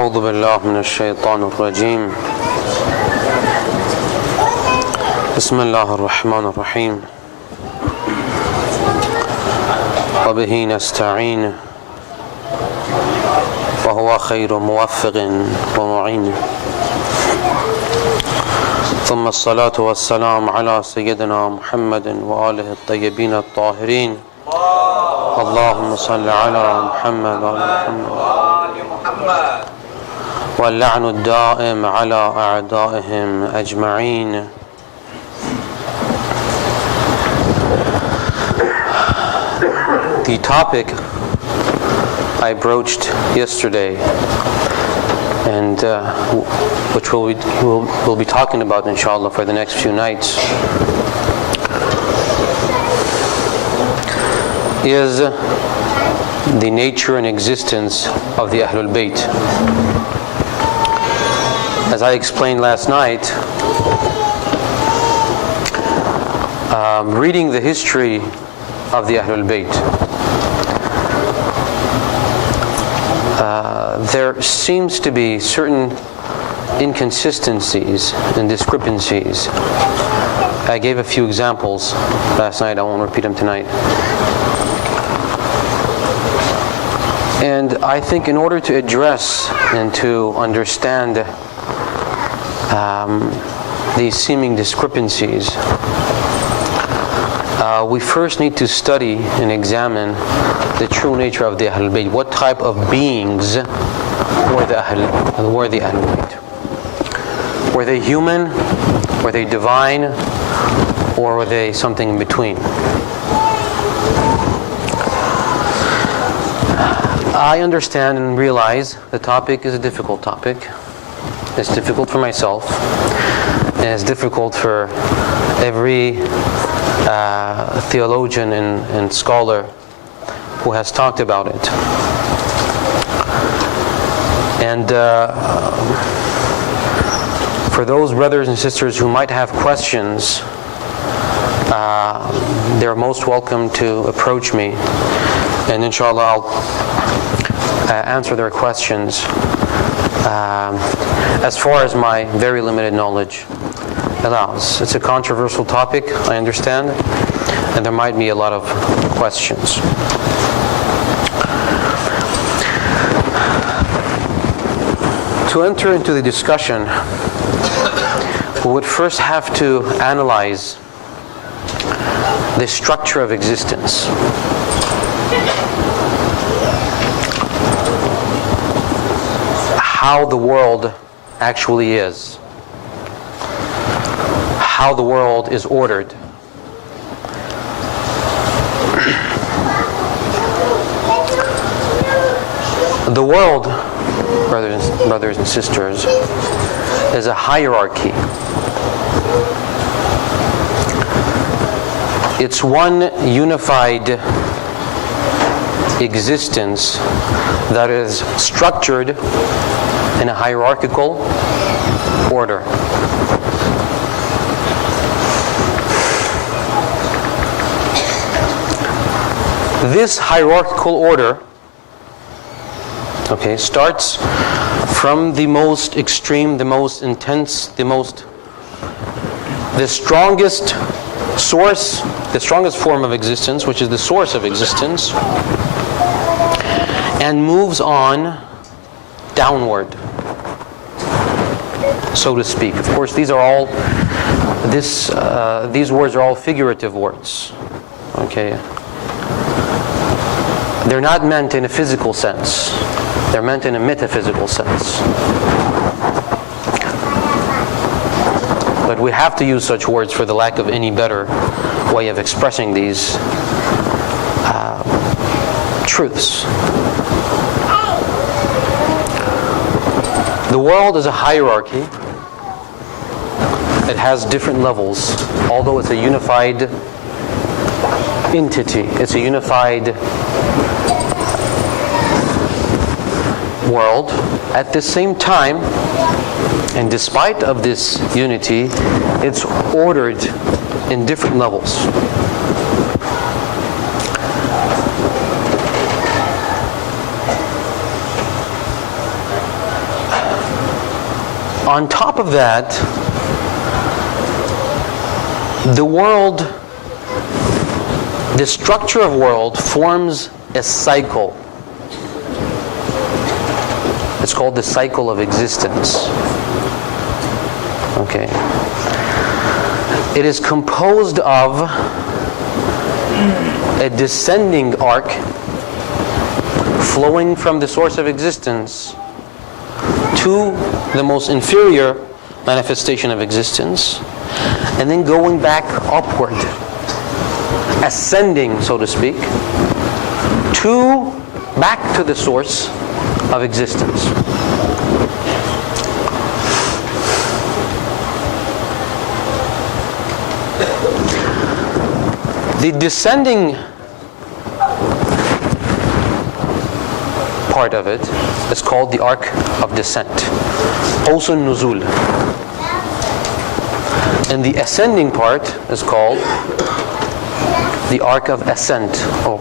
أعوذ بالله من الشيطان الرجيم بسم الله الرحمن الرحيم وبه نستعين وهو خير موفق ومعين ثم الصلاة والسلام على سيدنا محمد وآله الطيبين الطاهرين اللهم صل على محمد وعلى محمد واللعن الدائم على أعدائهم أجمعين. The topic I broached yesterday and which we'll be talking about inshallah for the next few nights is the nature and existence of the Ahlulbayt. As I explained last night, reading the history of the Ahlulbayt, there seems to be certain inconsistencies and discrepancies. I gave a few examples last night, I won't repeat them tonight. And I think in order to address and to understand these seeming discrepancies, we first need to study and examine the true nature of the Ahlulbayt. What type of beings were the Ahlulbayt? Were they human? Were they divine? Or were they something in between? I understand and realize the topic is a difficult topic. It's difficult for myself, and it's difficult for every theologian and scholar who has talked about it. And for those brothers and sisters who might have questions, they're most welcome to approach me, and inshallah I'll answer their questions as far as my very limited knowledge allows. It's a controversial topic, I understand, and there might be a lot of questions. To enter into the discussion, we would first have to analyze the structure of existence. How the world actually is. How the world is ordered. The world, brothers and sisters, is a hierarchy. It's one unified existence that is structured in a hierarchical order. This hierarchical order, starts from the most extreme, the most intense, the strongest source, the strongest form of existence, which is the source of existence, and moves on downward, so to speak. Of course, these words are all figurative words. They're not meant in a physical sense. They're meant in a metaphysical sense. But we have to use such words for the lack of any better way of expressing these truths. The world is a hierarchy. It has different levels, although it's a unified entity. It's a unified world. At the same time, and despite of this unity, it's ordered in different levels. On top of that, the world, the structure of world forms a cycle. It's called the cycle of existence. Okay. It is composed of a descending arc flowing from the source of existence to the most inferior manifestation of existence, and then going back upward, ascending, so to speak, back to the source of existence. The descending part of it is called the arc of descent, also nuzul. And the ascending part is called the arc of ascent, or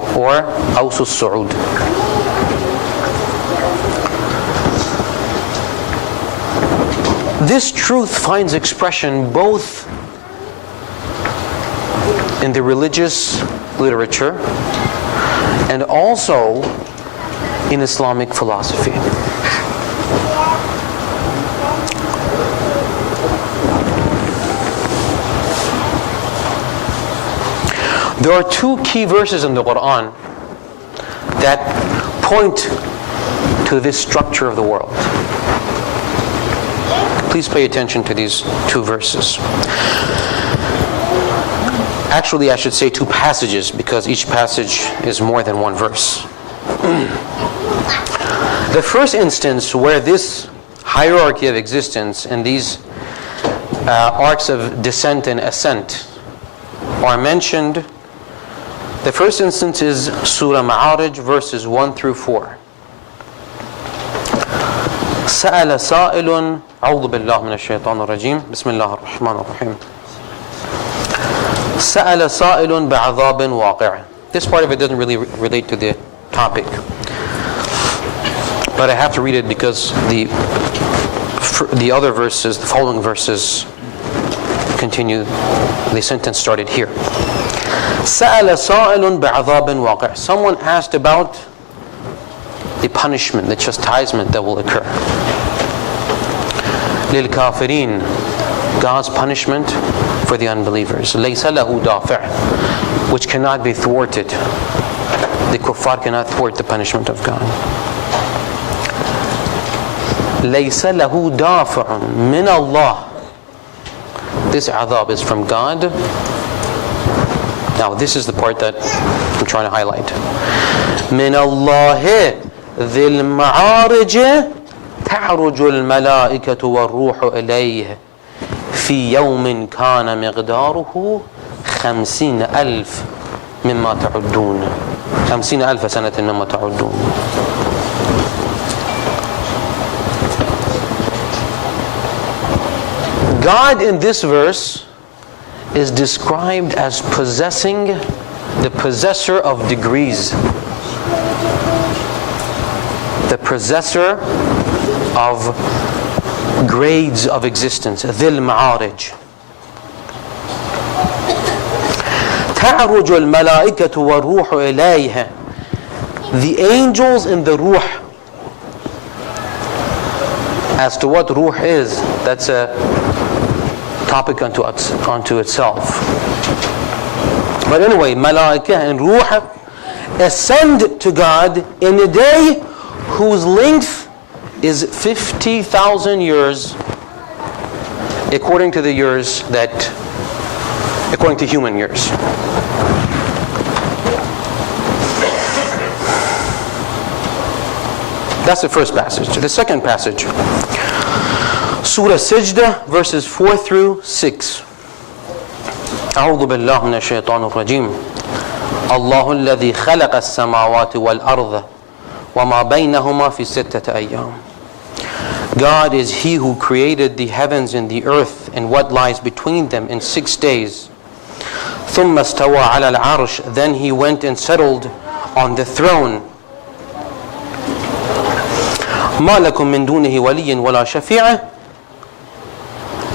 also su'ud. This truth finds expression both in the religious literature and also in Islamic philosophy. There are two key verses in the Quran that point to this structure of the world. Please pay attention to these two verses. Actually, I should say two passages, because each passage is more than one verse. The first instance where this hierarchy of existence and these arcs of descent and ascent are mentioned, the first instance is Surah Ma'arij, verses 1 through 4. سأل سائل أعوذ بالله من الشيطان الرجيم بسم الله الرحمن الرحيم سأل سائل بعذاب واقع. This part of it doesn't really relate to the topic, but I have to read it because the other verses, the following verses, continue. The sentence started here. سأل سائل بعذاب واقع. Someone asked about the punishment, the chastisement that will occur. للكافرين, God's punishment for the unbelievers. ليس له دافع, which cannot be thwarted. The kuffar cannot thwart the punishment of God. ليس له دافع من الله. This adhab is from God. Now this is the part that I'm trying to highlight. من الله ذي المعارج تعرج الملائكة والروح إليه في يوم كان مقداره 50,000 مما تعدون 50,000 سنة مما تعدون. God in this verse is described as possessing the possessor of degrees, the possessor of grades of existence, ذِي الْمَعَارِجِ. تَعْرُجُ الْمَلَائِكَةُ وَالْرُوحُ إِلَيْهِ. The angels and the ruh. As to what ruh is, that's a topic unto itself. But anyway, malaika and ruh ascend to God in a day whose length is 50,000 years, according to human years. That's the first passage. The second passage, Surah Sajdah, verses 4 through 6. أعوذ بالله من الشيطان الرجيم. الله الذي خلق السماوات والأرض وما بينهما في 6 أيام. God is He who created the heavens and the earth and what lies between them in 6 days. ثم استوى على العرش. Then He went and settled on the throne. ما لكم من دونه ولي ولا شفيع.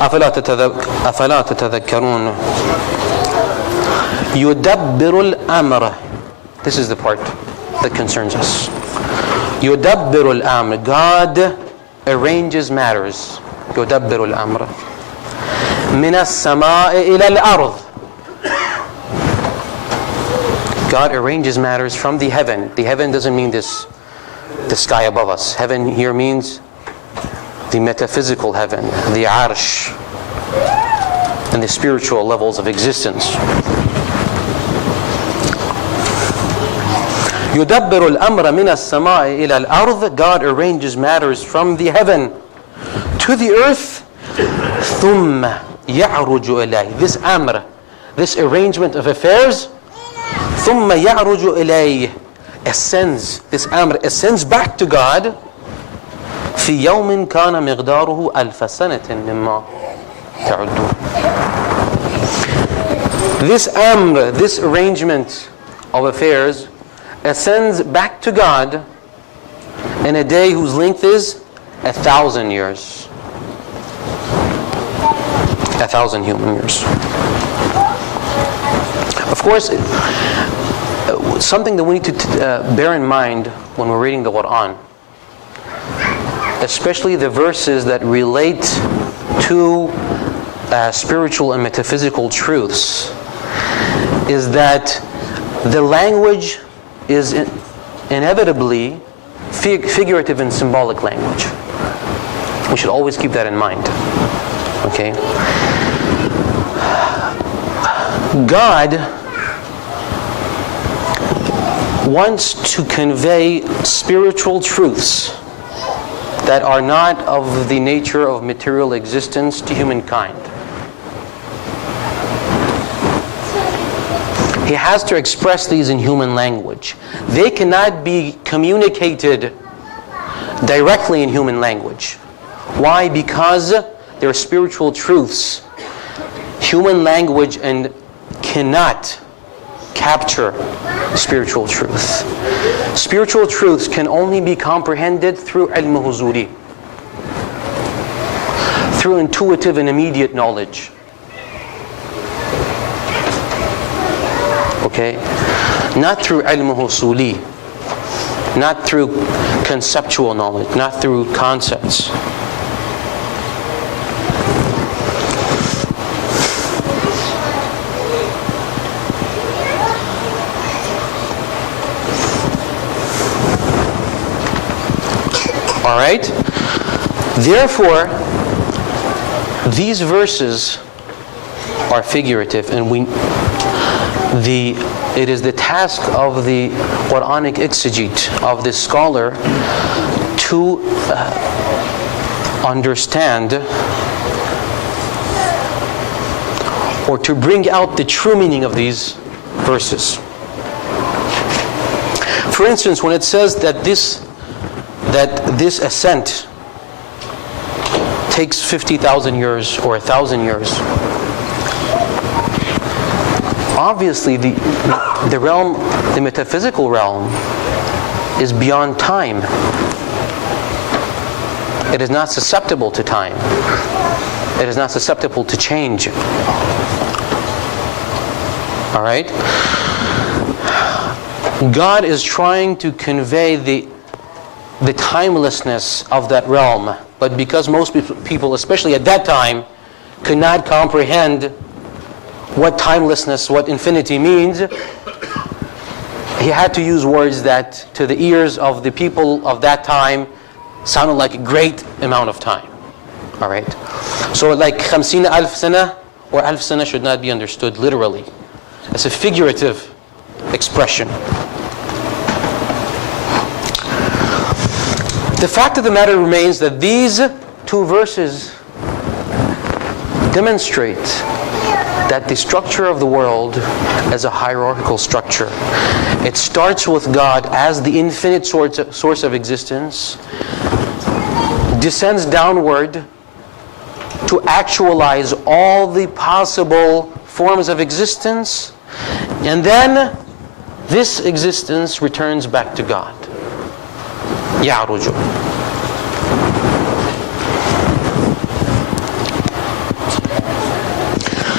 أفلا تتذكرون يدبر الأمر. This is the part that concerns us. يدبر الأمر. God arranges matters. يدبر الأمر من السماء إلى الأرض. God arranges matters from the heaven. The heaven doesn't mean the sky above us. Heaven here means the metaphysical heaven, the arsh, and the spiritual levels of existence. يدبر الأمر من السماء إلى الأرض. God arranges matters from the heaven to the earth. ثم يعرج إليه. This amr, this arrangement of affairs, ثم يعرج إليه, ascends. This amr ascends back to God. في يوم كان مقداره ألف سنة مما تعدون. This amr, this arrangement of affairs, ascends back to God in a day whose length is 1,000 years. 1,000 human years. Of course, something that we need to bear in mind when we're reading the Quran, especially the verses that relate to spiritual and metaphysical truths, is that the language is inevitably figurative and symbolic language. We should always keep that in mind. Okay? God wants to convey spiritual truths that are not of the nature of material existence to humankind. He has to express these in human language. They cannot be communicated directly in human language. Why? Because they're spiritual truths. Human language and cannot capture spiritual truth. Spiritual truths can only be comprehended through ilm huzuri, through intuitive and immediate knowledge. Okay? Not through ilm husuli, not through conceptual knowledge, not through concepts. All right? Therefore, these verses are figurative, and it is the task of the Quranic exegete, of the scholar, to understand or to bring out the true meaning of these verses. For instance, when it says that this ascent takes 50,000 years or 1,000 years, obviously the realm, the metaphysical realm, is beyond time. It is not susceptible to time. It is not susceptible to change. All right? God is trying to convey the timelessness of that realm, but because most people, especially at that time, could not comprehend what timelessness, what infinity means, he had to use words that to the ears of the people of that time sounded like a great amount of time. All right? So like 50,000 sana or 1,000 sana should not be understood literally. It's a figurative expression. The fact of the matter remains that these two verses demonstrate that the structure of the world is a hierarchical structure. It starts with God as the infinite source of existence, descends downward to actualize all the possible forms of existence, and then this existence returns back to God. يعرج.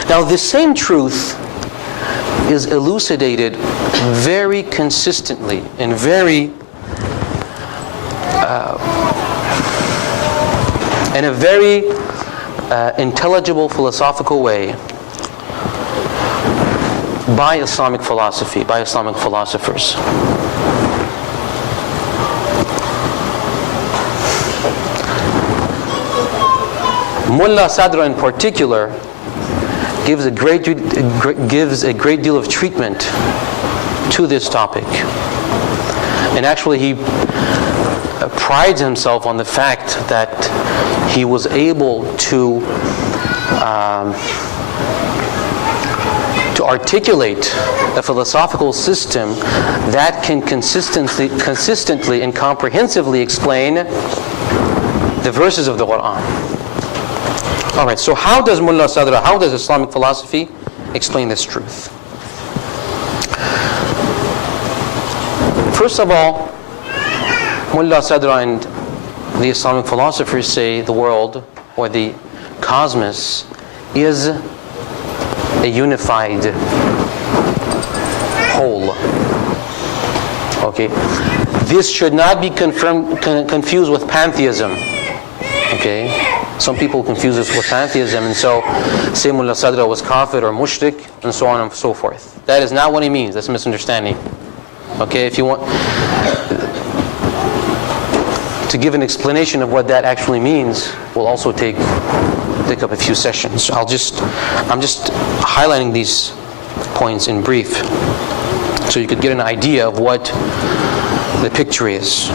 Now, this same truth is elucidated very consistently and very in a very intelligible philosophical way by Islamic philosophy, by Islamic philosophers. Mullah Sadra in particular gives a great deal of treatment to this topic. And actually he prides himself on the fact that he was able to articulate a philosophical system that can consistently and comprehensively explain the verses of the Quran. Alright, so how does Mullah Sadra, how does Islamic philosophy explain this truth? First of all, Mullah Sadra and the Islamic philosophers say the world, or the cosmos, is a unified whole. Okay, this should not be confused with pantheism. Okay, some people confuse this with pantheism, and so say Mullah Sadra was kafir or mushrik, and so on and so forth. That is not what he means. That's a misunderstanding. Okay, if you want to give an explanation of what that actually means, will also take up a few sessions. I'm just highlighting these points in brief, so you could get an idea of what the picture is.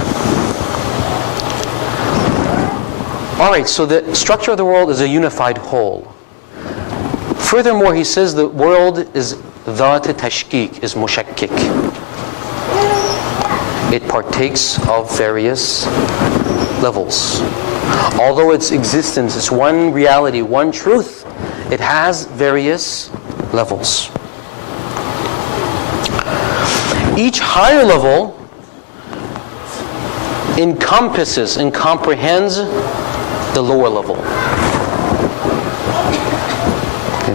Alright, so the structure of the world is a unified whole. Furthermore, he says the world is dhat tashkik, is mushakkik. It partakes of various levels. Although its existence is one reality, one truth, it has various levels. Each higher level encompasses and comprehends the lower level. Okay.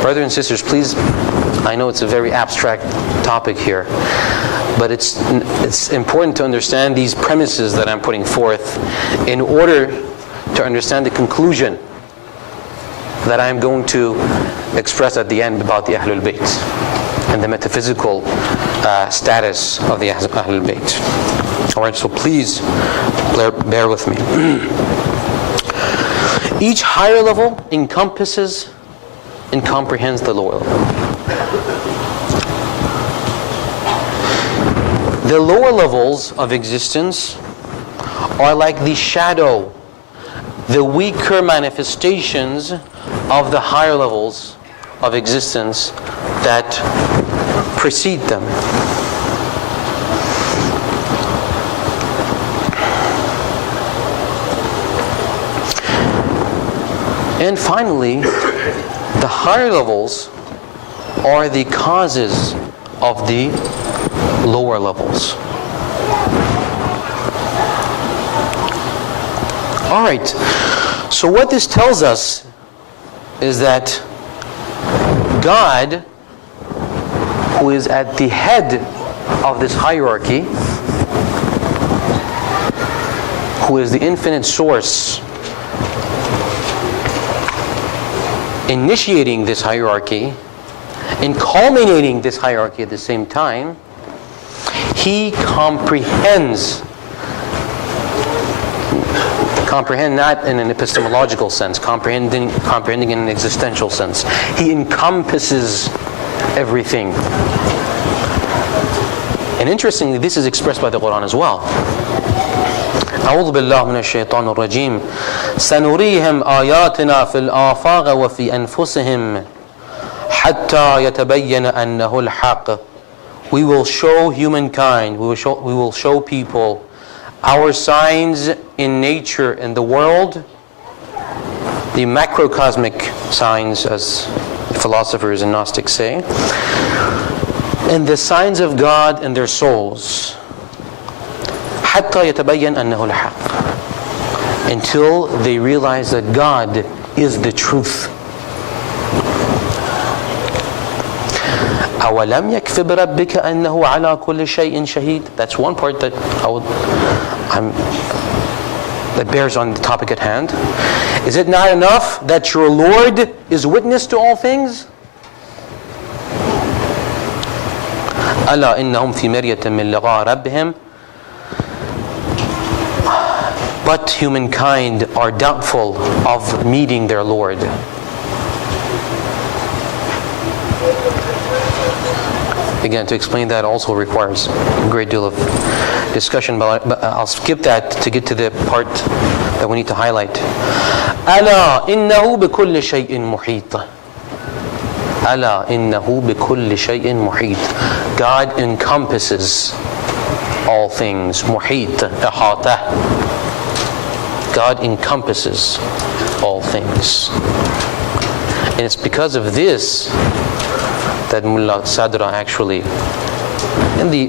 Brothers and sisters, please, I know it's a very abstract topic here, but it's important to understand these premises that I'm putting forth in order to understand the conclusion that I'm going to express at the end about the Ahlulbayt and the metaphysical status of the Ahlulbayt. Alright, so please bear with me. Each higher level encompasses and comprehends the lower level. The lower levels of existence are like the shadow, the weaker manifestations of the higher levels of existence that precede them. And finally, the higher levels are the causes of the lower levels. Alright, so what this tells us is that God, who is at the head of this hierarchy, who is the infinite source initiating this hierarchy and culminating this hierarchy at the same time, He comprehend not in an epistemological sense, comprehending in an existential sense. He encompasses everything. And interestingly, this is expressed by the Quran as well. أعوذ بالله من الشيطان الرجيم سنريهم آياتنا في الآفاق وفي أنفسهم حتى يتبين أنه الحق. We will show humankind, we will show people our signs in nature and the world, the macrocosmic signs, as philosophers and Gnostics say, and the signs of God in their souls. حتى يتبين أنه الحق. Until they realize that God is the truth. أَوَلَمْ يَكْفِ بِرَبِّكَ أَنَّهُ عَلَى كُلِّ شَيْءٍ شَهِيدٌ. That's one part that that bears on the topic at hand. Is it not enough that your Lord is witness to all things? أَلَا إِنَّهُمْ فِي مِرْيَةٍ مِّن لِقَاءِ رَبِّهِمْ. But humankind are doubtful of meeting their Lord. Again, to explain that also requires a great deal of discussion, but I'll skip that to get to the part that we need to highlight. أَلَا إِنَّهُ بِكُلِّ شَيْءٍ مُحِيطٌ. أَلَا إِنَّهُ بِكُلِّ شَيْءٍ مُحِيطٌ. God encompasses all things. Muhit, ihata. God encompasses all things. And it's because of this that Mullah Sadra actually, and the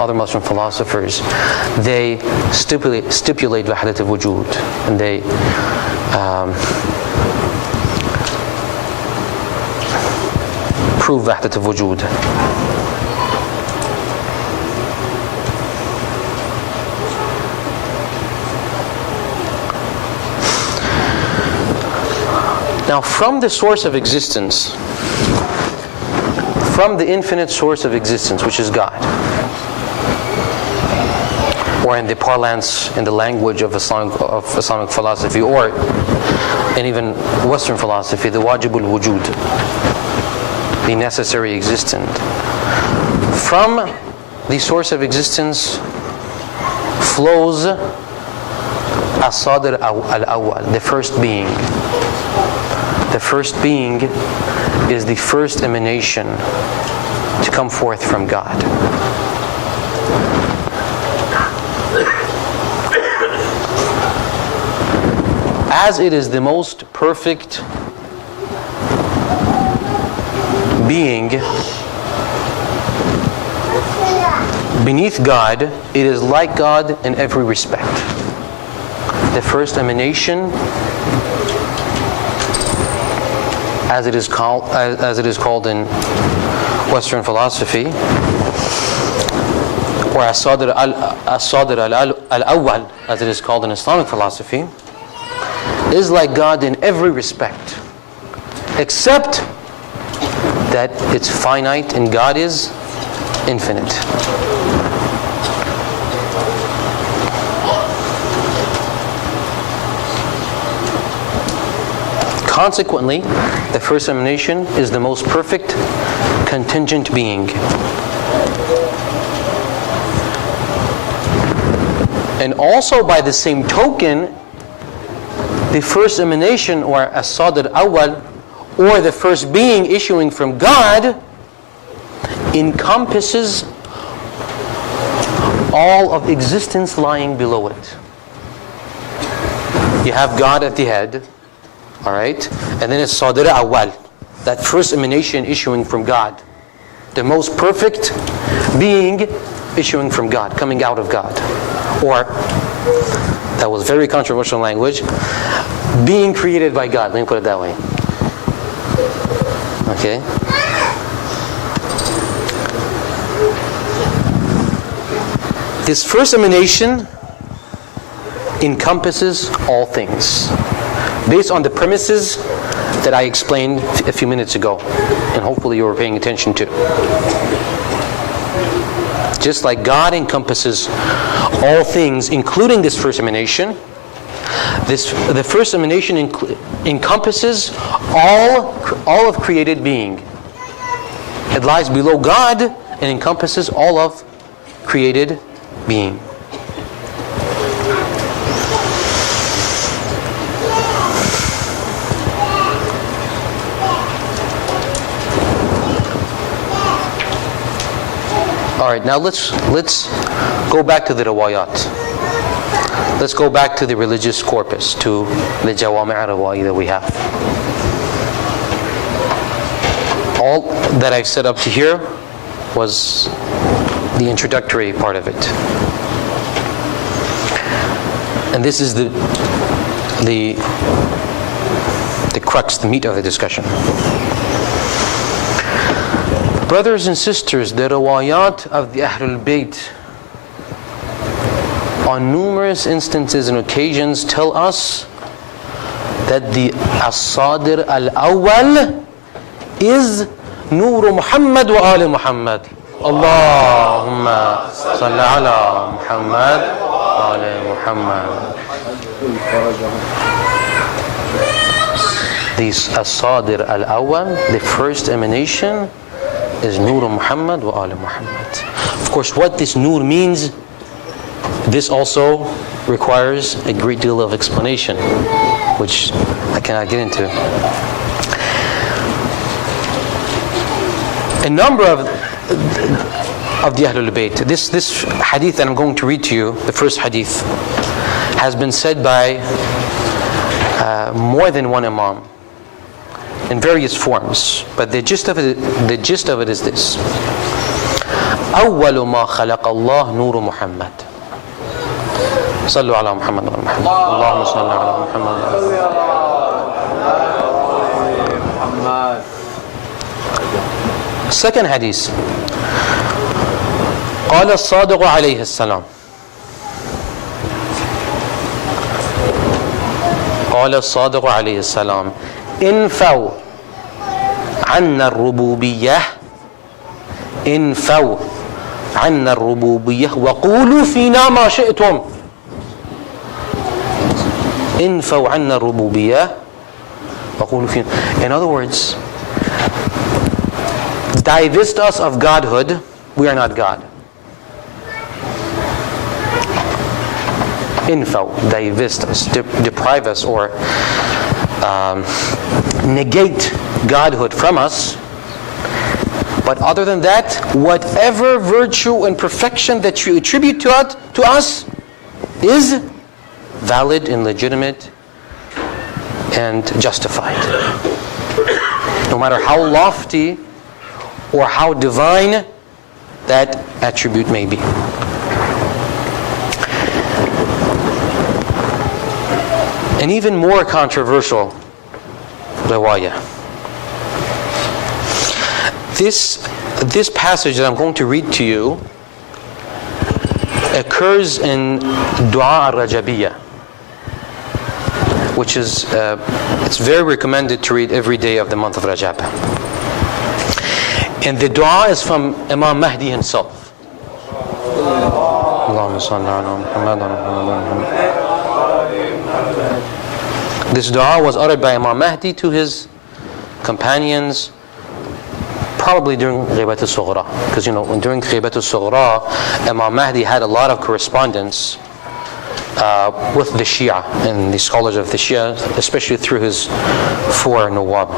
other Muslim philosophers, they stipulate Wahdat al-Wujud, and they prove Wahdat al-Wujud. Now, from the source of existence, from the infinite source of existence, which is God, or in the parlance, in the language of Islamic philosophy, or in even Western philosophy, the wajibul wujud, the necessary existent. From the source of existence flows as-Sadir al-Awwal, the first being. The first being is the first emanation to come forth from God. As it is the most perfect being beneath God, it is like God in every respect. The first emanation, as it is called in Western philosophy, or as-Sadir al-Awwal, as it is called in Islamic philosophy, is like God in every respect, except that it's finite and God is infinite. Consequently, the first emanation is the most perfect contingent being. And also by the same token, the first emanation, or as-Sadir Awwal, or the first being issuing from God, encompasses all of existence lying below it. You have God at the head, all right, and then it's Sadir Awwal, that first emanation issuing from God, the most perfect being issuing from God, coming out of God. Or, that was very controversial language, being created by God. Let me put it that way. Okay? This first emanation encompasses all things, based on the premises that I explained a few minutes ago, and hopefully you were paying attention to. Just like God encompasses all things, including this first emanation, the first emanation encompasses all of created being. It lies below God and encompasses all of created being. Alright, now let's go back to the riwayat. Let's go back to the religious corpus, to the Jawami' al-Riwaya that we have. All that I've set up to here was the introductory part of it. And this is the crux, the meat of the discussion. Brothers and sisters, the riwayat of the Ahlulbayt on numerous instances and occasions tell us that the As-Sadir Al-Awwal is Nur Muhammad wa Ali Muhammad. Allahumma salli ala Muhammad wa ali Muhammad. This As-Sadir Al-Awwal, the first emanation, is Nur Muhammad wa Ali Muhammad. Of course, what this Nur means, this also requires a great deal of explanation, which I cannot get into. A number of the Ahlul Bayt, this hadith that I'm going to read to you, the first hadith, has been said by more than one Imam in various forms, but the gist of it is this: أول ما خلق الله نور محمد. صلوا على محمد وعلى محمد. اللهم صل على محمد. Second hadith. قال الصادق عليه السلام. قال الصادق عليه السلام: انفوا عنا الربوبية انفوا عنا الربوبية وقولوا فينا ما شئتم. انفوا عنا الربوبية وقولوا فينا. In other words, divest us of godhood, we are not God. Info, divest us, deprive us, or negate godhood from us. But other than that, whatever virtue and perfection that you attribute to us is valid and legitimate and justified. No matter how lofty or how divine that attribute may be. An even more controversial riwayah. This passage that I'm going to read to you occurs in Dua al-Rajabiyya, which is it's very recommended to read every day of the month of Rajab. And the dua is from Imam Mahdi himself. Allahumma salli ala Muhammad wa ala Muhammad. This dua was uttered by Imam Mahdi to his companions, probably during Ghibat al-Sughra, because during Ghibat al-Sughra, Imam Mahdi had a lot of correspondence with the Shia and the scholars of the Shia, especially through his 4 Nawab.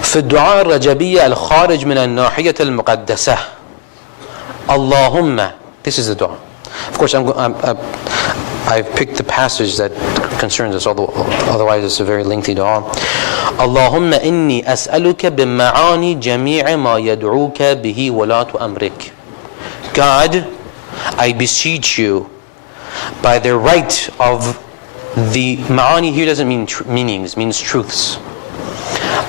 في الدعاء الرجبية الخارج من الناحية المقدسة اللهم. This is the dua. Of course, I've picked the passage that concerns us, otherwise it's a very lengthy dua. اللهم إني أسألك بمعاني جميع ما يدعوك به ولاة أمرك. God, I beseech you by the right of the ma'ani here doesn't mean meanings, means truths.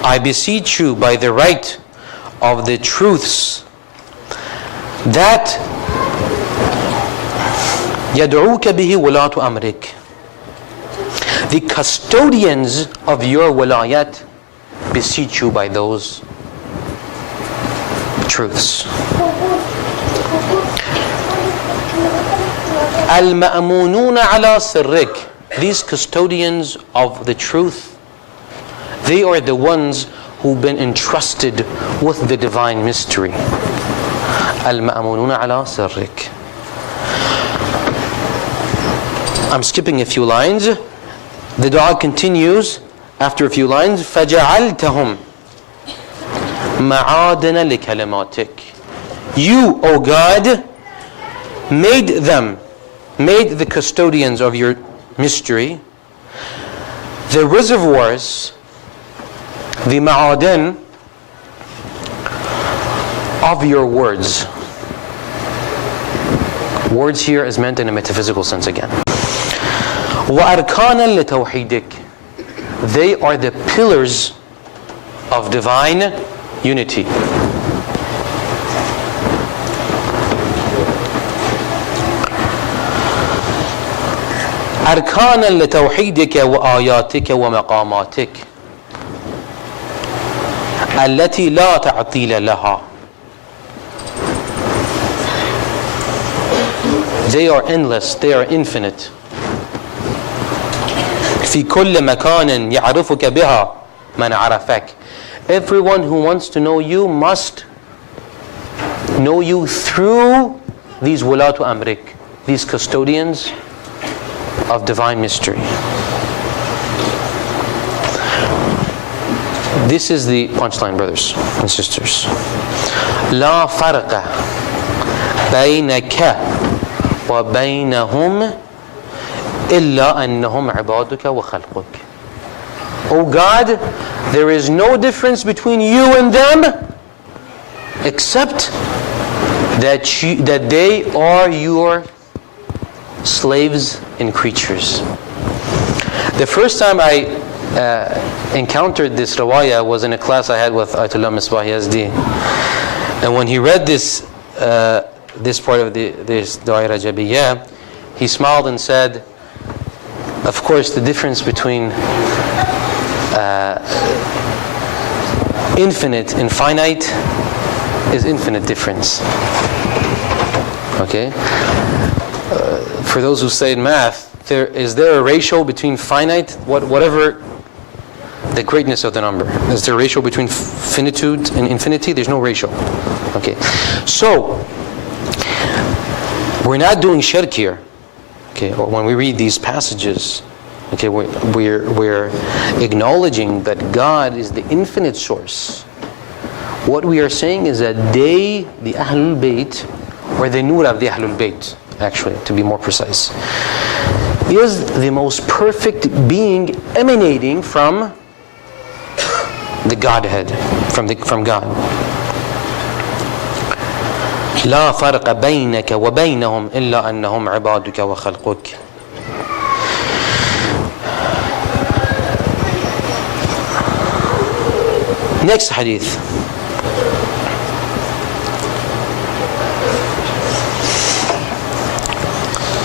I beseech you by the right of the truths that يدعوك به ولاة أمرك, the custodians of your walayat beseech you by those truths. Al-Ma'mununa ala sirrik, these custodians of the truth, they are the ones who've been entrusted with the divine mystery. Al-Ma'mununa ala sirrik. I'm skipping a few lines. The dua continues after a few lines. فَجَعَلْتَهُمْ مَعَادِنَ لِكَلِمَاتِكَ. You, O God, made the custodians of your mystery, the reservoirs, the ma'adin of your words. Words here is meant in a metaphysical sense again. وَأَرْكَانًا لِتَوْحِيدِكَ. They are the pillars of divine unity. أركانا لتوحيدك وآياتك ومقاماتك التي لا تعطيل لها. They are endless, they are infinite. في كل مكان يعرفك بها من عرفك. Everyone who wants to know you must know you through these wulatu amrik, these custodians of divine mystery. This is the punchline, brothers and sisters. لا فرق بينك وبينهم إلا أنهم عبادك وخلقك. O God, there is no difference between you and them except that they are your slaves and creatures. The first time I encountered this rawaya was in a class I had with Ayatollah Misbah Yazdi, and when he read this part of this Daira Jabiyyah, he smiled and said, of course the difference between infinite and finite is infinite difference. Okay? For those who studied math, is there a ratio between finite, whatever the greatness of the number? Is there a ratio between finitude and infinity? There's no ratio. Okay. So, we're not doing shirk here. Okay. Or when we read these passages, okay, we're acknowledging that God is the infinite source. What we are saying is that they, the Ahlulbayt, or the nur of the Ahlulbayt, actually, to be more precise, is the most perfect being emanating from the Godhead, from God. لا فرق بينك وبينهم إلا أنهم عبادك وخلقك. Next hadith.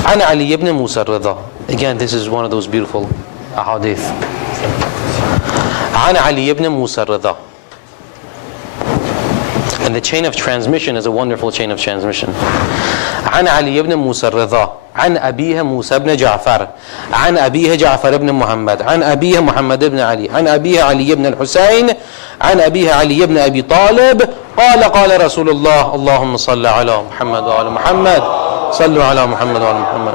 عن علي بن موسى الرضا. Again, this is one of those beautiful ahadith. عن علي بن موسى الرضا. And the chain of transmission is a wonderful chain of transmission. عن علي بن موسى الرضا عن أبيه موسى بن جعفر عن أبيه جعفر بن محمد عن أبيه محمد بن علي عن أبيه علي بن الحسين عن أبيه علي بن أبي طالب قال رسول الله اللهم صل على محمد وعلى محمد صلوا على محمد وعلى محمد.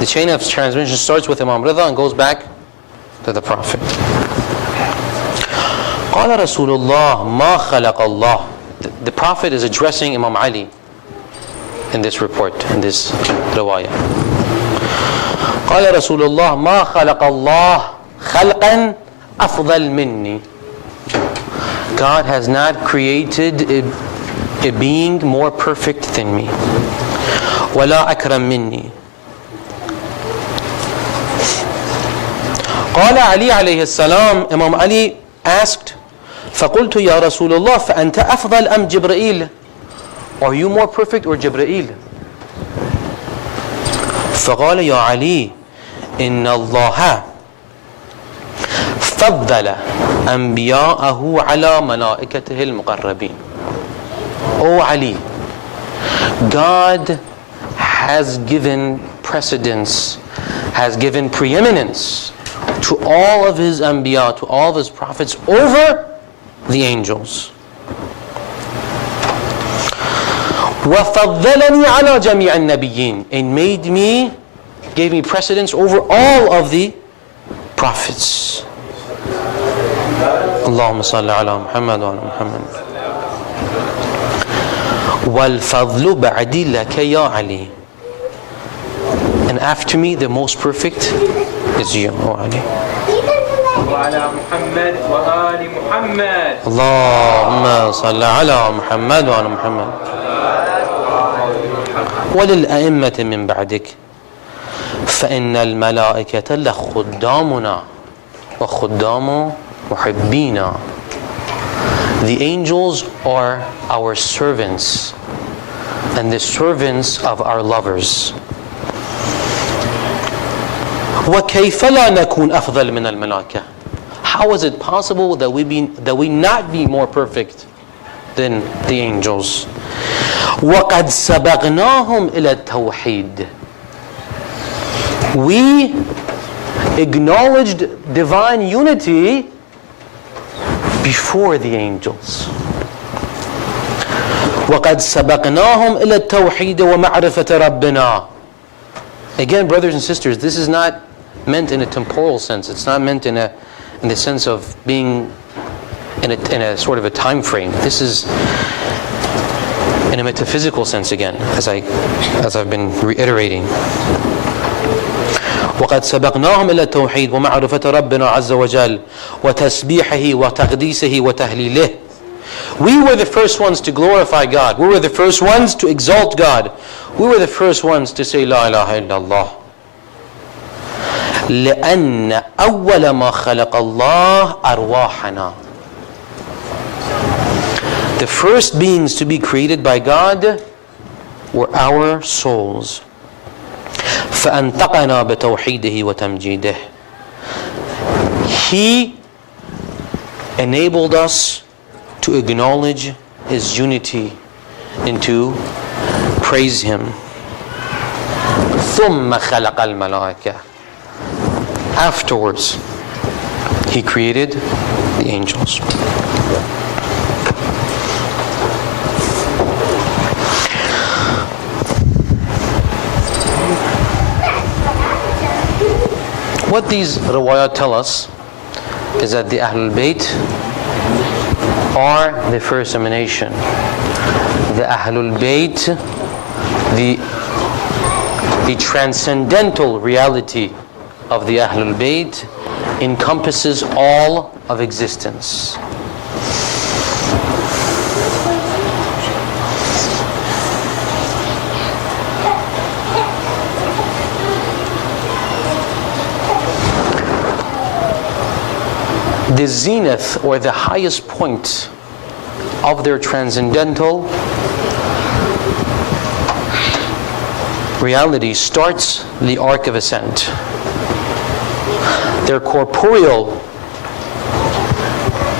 The chain of transmission starts with Imam Rida and goes back to the Prophet. قال رسول الله ما خلق الله. The Prophet is addressing Imam Ali in this report, in this riwayah. قال رسول الله ما خلق الله خلقا أفضل مني. God has not created a being more perfect than me. ولا أكرم مني. قال علي عليه السلام, Imam Ali asked, فقلت يا رسول الله فأنت أفضل أم جبرائيل? Are you more perfect or Jibreel? فقال يا علي إن الله فضل أنبياءه على ملائكته المقربين. Oh Ali, God has given precedence, has given preeminence to all of His Anbiya, to all of His prophets over the angels. وَفَضَّلَنِي عَلَى جَمِيعِ النَّبِيِّينَ, and gave me precedence over all of the prophets. اللهم صل على محمد وعلى محمد. وَالْفَضْلُ بَعْدِي لَكَ يَا عَلِي, and after me the most perfect is you, O Ali. وعلى محمد وآل محمد. اللهم صل على محمد وعلى محمد. وللأئمة من بعدك فإن الملائكة لخدامنا وَخُدَّامُ مُحِبِّينَ. The angels are our servants and the servants of our lovers. وَكَيْفَ لَا نَكُونَ أَفْضَلَ مِنَ الْمَلَائِكَةِ. How is it possible that we not be more perfect than the angels? وَقَدْ سَبَقْنَاهُمْ إِلَى التَّوْحِيدِ. We acknowledged divine unity before the angels. وَقَدْ سَبَقْنَاهُمْ إِلَى التَّوْحِيدِ وَمَعْرِفَةِ رَبِّنَا. Again, brothers and sisters, this is not meant in a temporal sense. It's not meant in the sense of being in a sort of a time frame. This is in a metaphysical sense again, as I've been reiterating. وقد سبقناهم إلى التوحيد ومعرفة ربنا عز وجل وتسبيحه وتقديسه وتهليله. We were the first ones to glorify God. We were the first ones to exalt God. We were the first ones to say لا إله إلا الله. لأن أول ما خلق الله أرواحنا. The first beings to be created by God were our souls. فأنطقنا بتوحيده وتمجيده. He enabled us to acknowledge His unity and to praise Him. ثم خلق الملائكة. Afterwards, He created the angels. What these riwayat tell us is that the Ahlulbayt are the first emanation. The Ahlulbayt, the transcendental reality of the Ahlulbayt encompasses all of existence. The zenith or the highest point of their transcendental reality starts the arc of ascent. Their corporeal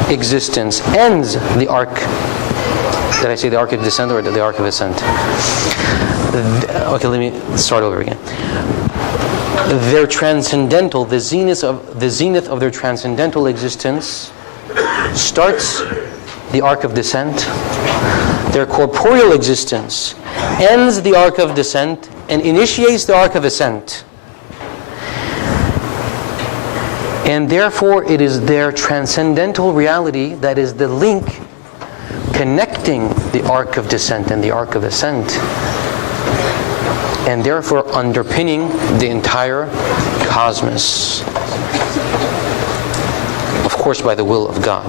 existence ends the arc. Did I say the arc of descent or the arc of ascent? Okay, let me start over again. Their transcendental, the zenith of their transcendental existence starts the arc of descent. Their corporeal existence ends the arc of descent and initiates the arc of ascent. And therefore it is their transcendental reality that is the link connecting the arc of descent and the arc of ascent, and therefore underpinning the entire cosmos. Of course, by the will of God.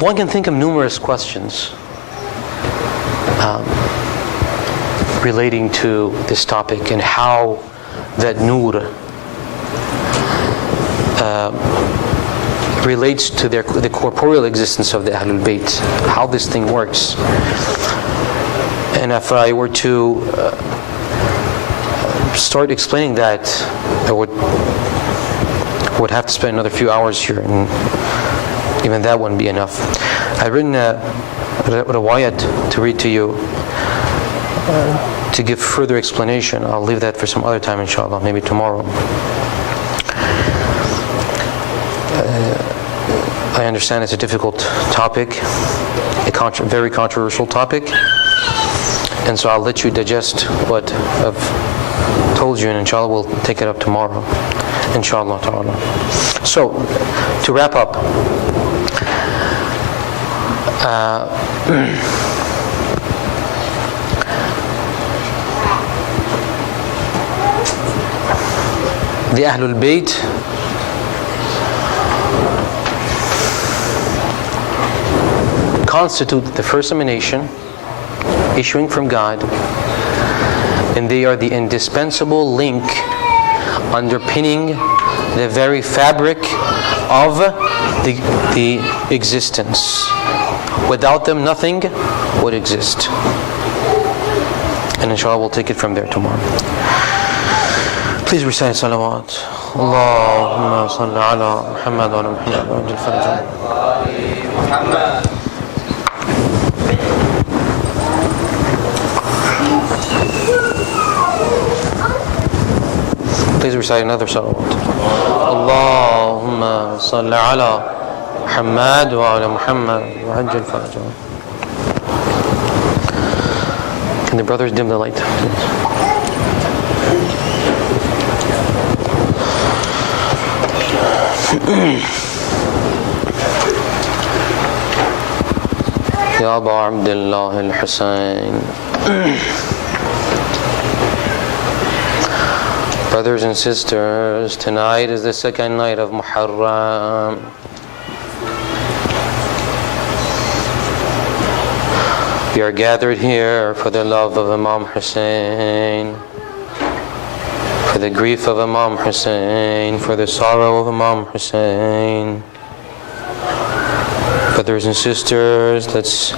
One can think of numerous questions relating to this topic and how that nur relates to the corporeal existence of the Ahlul Bayt, how this thing works. And if I were to start explaining that, I would have to spend another few hours here, and even that wouldn't be enough. I've written a riwayat to read to you to give further explanation. I'll leave that for some other time, inshallah, maybe tomorrow. I understand it's a difficult topic, a very controversial topic, and so I'll let you digest what I've told you, and inshallah we'll take it up tomorrow, inshallah ta'ala. So, to wrap up, the Ahlul Bayt constitute the first emanation issuing from God, and they are the indispensable link underpinning the very fabric of the existence. Without them, nothing would exist. And inshallah, we'll take it from there tomorrow. Please recite salawat. Allahumma salli ala Muhammad wa ala Muhammad wa ajil farajah. Please recite another salawat. Allahumma salli ala Muhammad wa ala Muhammad wa ajil farajah. Can the brothers dim the light, please? Ya Abu Abdullah al-Husayn. Brothers and sisters, tonight is the second night of Muharram. We are gathered here for the love of Imam Hussein, for the grief of Imam Hussein, for the sorrow of Imam Hussein. Brothers and sisters, let's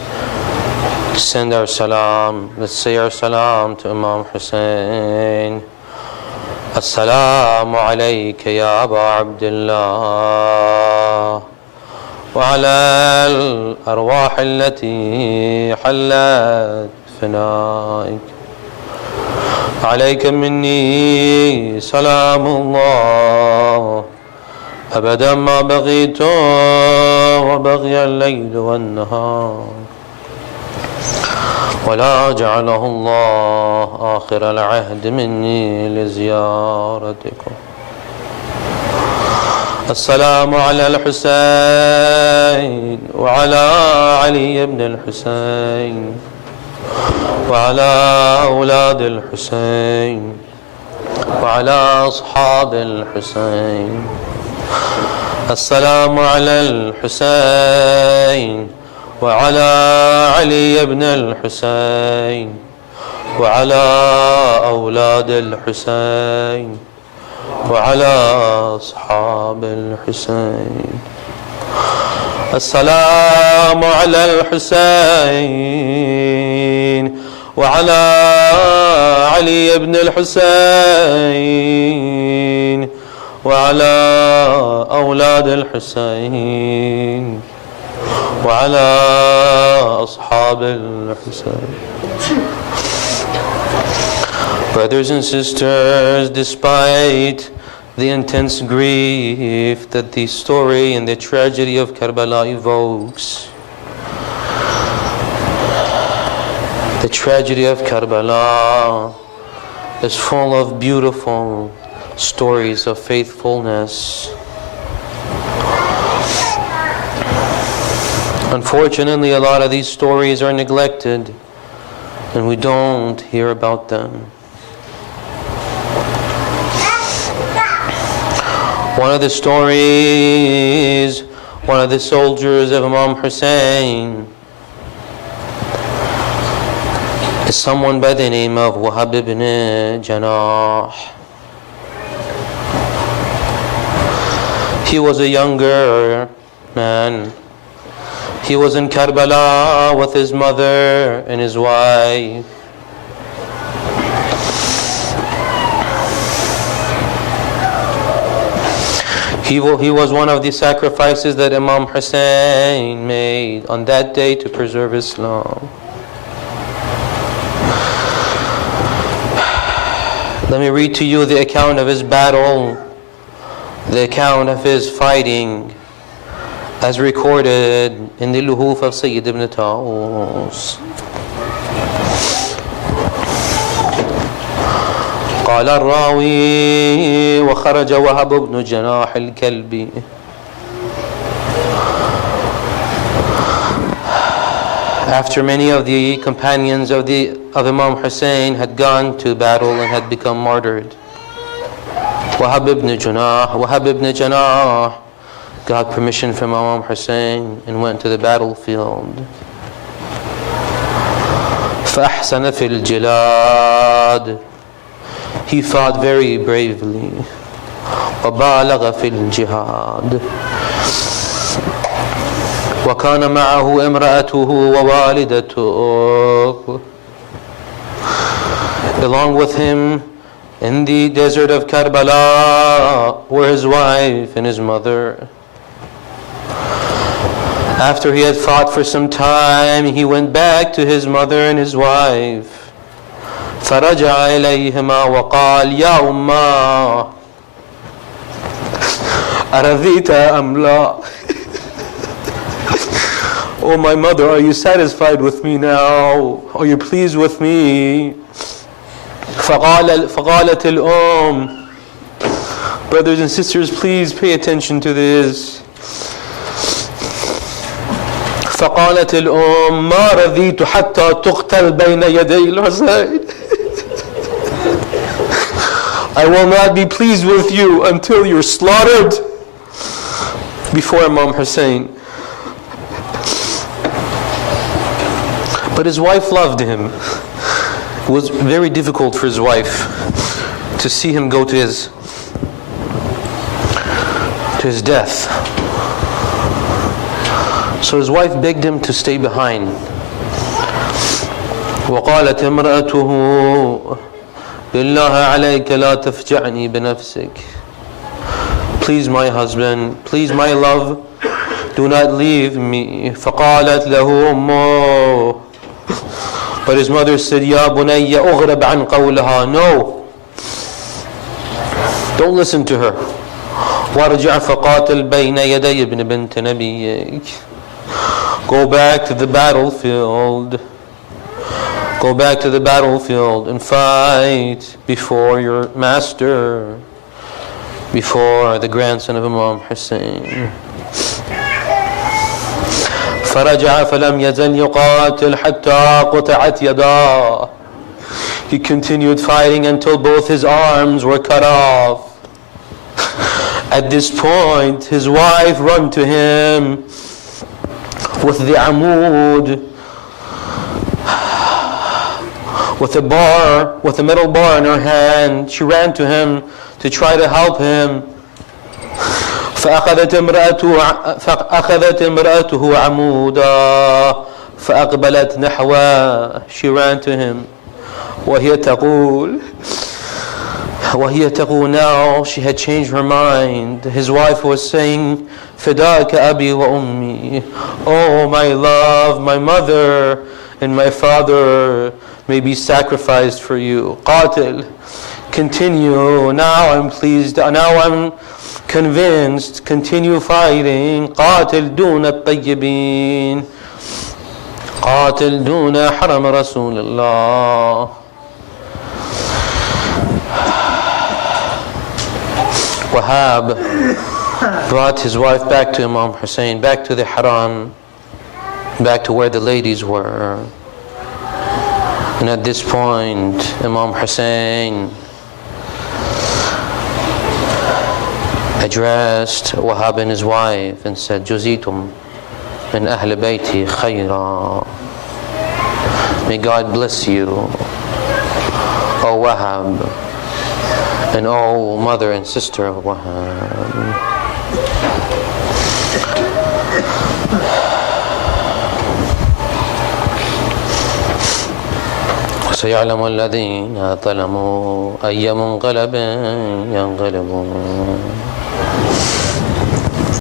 send our salam, let's say our salam to Imam Hussein. Assalamu alayka ya Aba Abdullah وعلى الأرواح التي حلت فنائك عليك مني سلام الله أبدا ما بغيت وبغي الليل والنهار ولا جعله الله آخر العهد مني لزيارتكم. السلام على الحسين وعلى علي بن الحسين وعلى أولاد الحسين وعلى أصحاب الحسين. السلام على الحسين وعلى علي بن الحسين وعلى أولاد الحسين وعلى أصحاب الحسين. السلام على الحسين وعلى علي بن الحسين وعلى أولاد الحسين وعلى أصحاب الحسين. Brothers and sisters, despite the intense grief that the story and the tragedy of Karbala evokes, the tragedy of Karbala is full of beautiful stories of faithfulness. Unfortunately, a lot of these stories are neglected and we don't hear about them. One of the stories, one of the soldiers of Imam Hussein is someone by the name of Wahab ibn Janah. He was a younger man. He was in Karbala with his mother and his wife. He was one of the sacrifices that Imam Hussein made on that day to preserve Islam. Let me read to you the account of his battle, the account of his fighting, as recorded in the Luhuf of Sayyid ibn Taus. قال الراوي وخرج وهب بن جناح الكلبي. After many of the companions of Imam Hussein had gone to battle and had become martyred, Wahab ibn Janah got permission from Imam Hussein and went to the battlefield. فأحسن في الجلاد. He fought very bravely. وبالغ في الجهاد. وكان معه امرأته ووالدته. Along with him in the desert of Karbala were his wife and his mother. After he had fought for some time, he went back to his mother and his wife. فرجع إليهما وقال يا أمّا أرضيت أم لا? Oh my mother, are you satisfied with me now? Are you pleased with me? فقالت الأم. Brothers and sisters, please pay attention to this. فقالت الأم ما رضيت حتى تقتل بين يدي الحسين. I will not be pleased with you until you're slaughtered before Imam Hussein. But his wife loved him. It was very difficult for his wife to see him go to his death. So his wife begged him to stay behind. وقالت امرأته بالله عليك لا تفجعني بنفسك. Please my husband, please my love, do not leave me. فقالت له أمه. But his mother said, يا بني أغرب عن قولها. No, don't listen to her. وارجع فقاتل بين يدي ابن بنت نبيك. Go back to the battlefield. Go back to the battlefield and fight before your master, before the grandson of Imam Hussein. فرجع فلم يزل يقاتل حتى قطعت يداه. He continued fighting until both his arms were cut off. At this point, his wife ran to him with the amud, with a metal bar in her hand. She ran to him to try to help him. فأخذت امرأته عمودا فأقبلت نحوه. She ran to him. وهي تقول, now she had changed her mind. His wife was saying, فداك أبي وأمي. Oh my love, my mother and my father may be sacrificed for you. قاتل. Continue. Now I'm pleased. Now I'm convinced. Continue fighting. قاتل دون الطيبين. قاتل دون حرم رسول الله. Wahab brought his wife back to Imam Hussein, back to the haram, back to where the ladies were. And at this point, Imam Hussein addressed Wahab and his wife and said, جزيتم من أهل بيتي خيرا. May God bless you, O Wahab, and O mother and sister of Wahab. سيعلم الذين ظلموا أي منقلب ينقلبون.